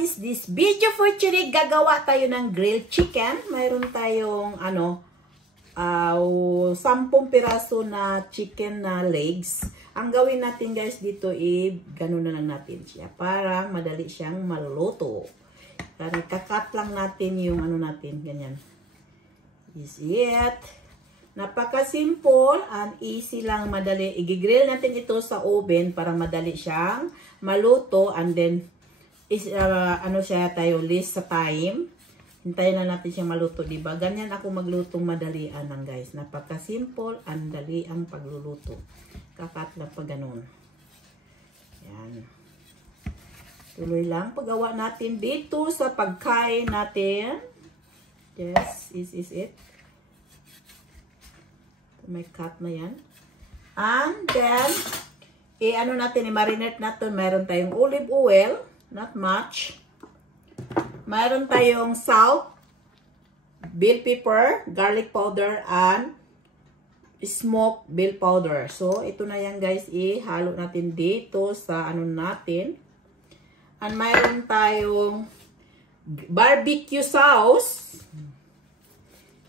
guys, this video for today, gagawa tayo ng grilled chicken. Mayroon tayong 10 piraso na chicken na legs. Ang gawin natin guys dito ganun na lang natin siya para madali siyang maluto. Kakat lang natin yung natin, ganyan. Is it? Napaka-simple and easy lang, madali. I-grill natin ito sa oven para madali siyang maluto, and then siya tayo list sa time. Hintayin na natin siyang maluto, diba? Ganyan ako maglutong madalian lang guys. Napaka-simple and dali ang pagluluto. Kakat lang pa ganun. Yan. Tuloy lang paggawa natin dito sa pagkain natin. Yes, is it. May cut na yan. And then, natin, i-marinate natin. Mayroon tayong olive oil. Not much. Mayroon tayong salt, bell pepper, garlic powder, and smoked bell powder. So, ito na yan guys. Ihalo natin dito sa natin. And mayroon tayong barbecue sauce.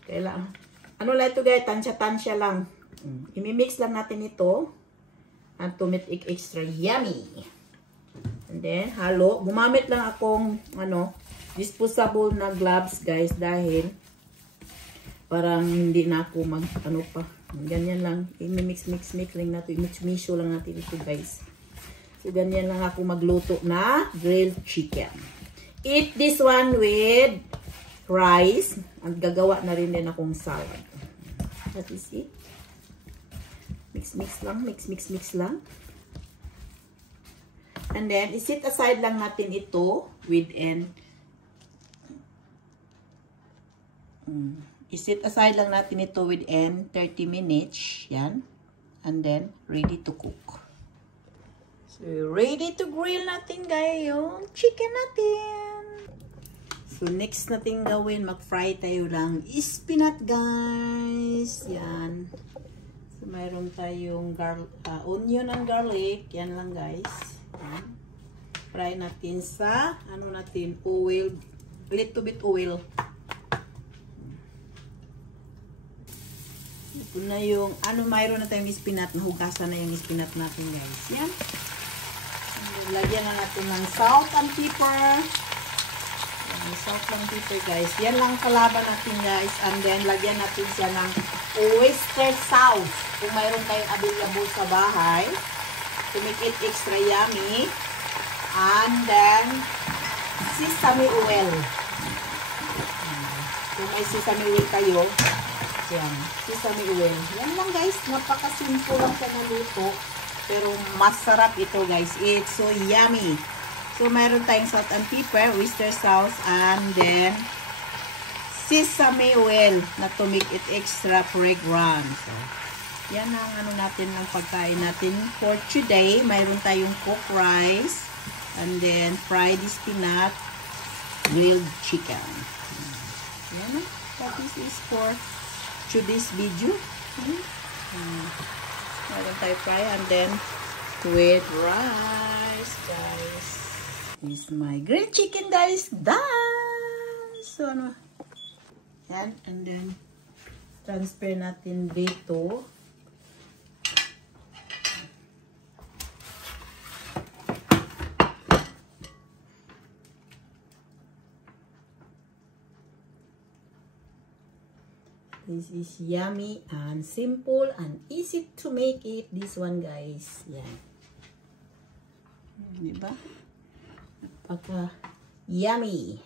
Kailangan. Lang ito guys, tansya-tansya lang. Imimix lang natin ito. And to make it extra yummy. And then, halo. Gumamit lang akong, disposable na gloves guys. Dahil, parang hindi na ako ganyan lang. Imimix lang natin. Imix-miso lang natin ito guys. So, ganyan lang ako magluto na grilled chicken. Eat this one with rice. At gagawa na rin din akong salad. That is it. Mix lang. And then, isit aside lang natin ito within isit aside lang natin ito within 30 minutes. Yan. And then, ready to cook. So, ready to grill natin guys yung chicken natin. So, next natin gawin, mag-fry tayo lang spinach guys. Yan. So, mayroon tayong onion and garlic. Yan lang guys. Yan. Fry natin sa, oil. Little bit oil. Ito na yung, mayroon na tayong spinach. Nahugasan na yung spinach natin guys. Yan. Lagyan na natin ng salt and pepper. Salt and pepper guys. Yan lang kalaban natin guys. And then, lagyan natin siya ng oyster sauce. Kung mayroon tayong available sa bahay. To make it extra yummy. And then, sesame oil. Kung may sesame oil kayo, yan. Sesame oil. Yan lang guys. Napaka-simple lang siya naluto. Pero masarap ito guys. It's so yummy. So, mayroon tayong salt and pepper, oyster sauce, and then sesame oil na to make it extra fragrant. So, yan ang natin ng pagkain natin for today. Mayroon tayong cooked rice, and then fried spinach, grilled chicken. Yan. That is for today's video. Mayroon tayong fry, and then with rice, guys. This is my grilled chicken guys. Done! So, yan. And then, transfer natin dito. This is yummy and simple and easy to make it. This one guys. Yan. Diba? Napaka yummy.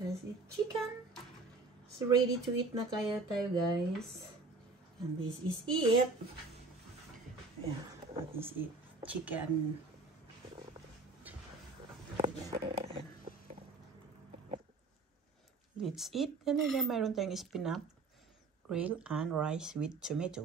That's it, chicken. It's ready to eat na kaya tayo guys. And this is it. Yeah, that is it. Chicken. Let's eat. And then mayroon tayong spinach, grill, and rice with tomato.